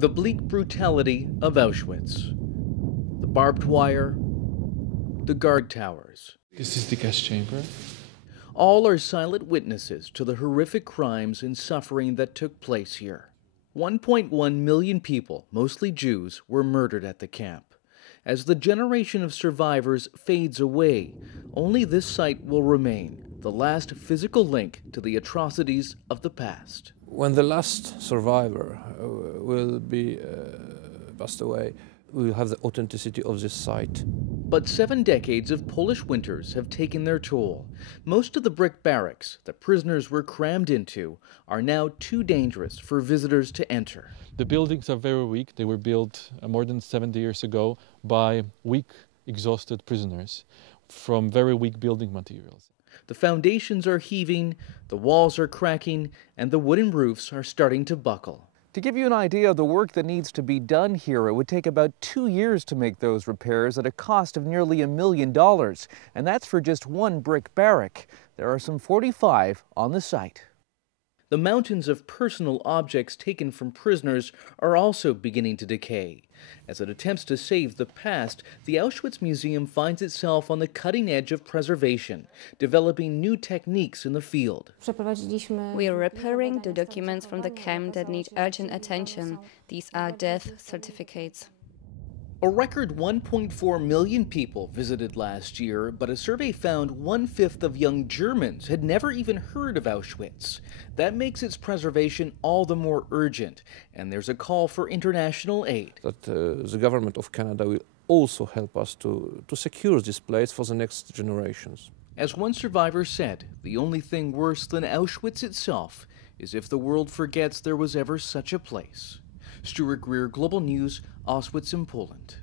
The bleak brutality of Auschwitz. The barbed wire, the guard towers. This is the gas chamber. All are silent witnesses to the horrific crimes and suffering that took place here. 1.1 million people, mostly Jews, were murdered at the camp. As the generation of survivors fades away, only this site will remain, the last physical link to the atrocities of the past. When the last survivor will be passed away, we will have the authenticity of this site. But 7 decades of Polish winters have taken their toll. Most of the brick barracks that prisoners were crammed into are now too dangerous for visitors to enter. The buildings are very weak. They were built more than 70 years ago by weak, exhausted prisoners from very weak building materials. The foundations are heaving, the walls are cracking, and the wooden roofs are starting to buckle. To give you an idea of the work that needs to be done here, it would take about 2 years to make those repairs at a cost of nearly $1 million. And that's for just one brick barrack. There are some 45 on the site. The mountains of personal objects taken from prisoners are also beginning to decay. As it attempts to save the past, the Auschwitz Museum finds itself on the cutting edge of preservation, developing new techniques in the field. We are repairing the documents from the camp that need urgent attention. These are death certificates. A record 1.4 million people visited last year, but a survey found 1/5 of young Germans had never even heard of Auschwitz. That makes its preservation all the more urgent, and there's a call for international aid. That the government of Canada will also help us to secure this place for the next generations. As one survivor said, the only thing worse than Auschwitz itself is if the world forgets there was ever such a place. Stuart Greer, Global News, Auschwitz in Poland.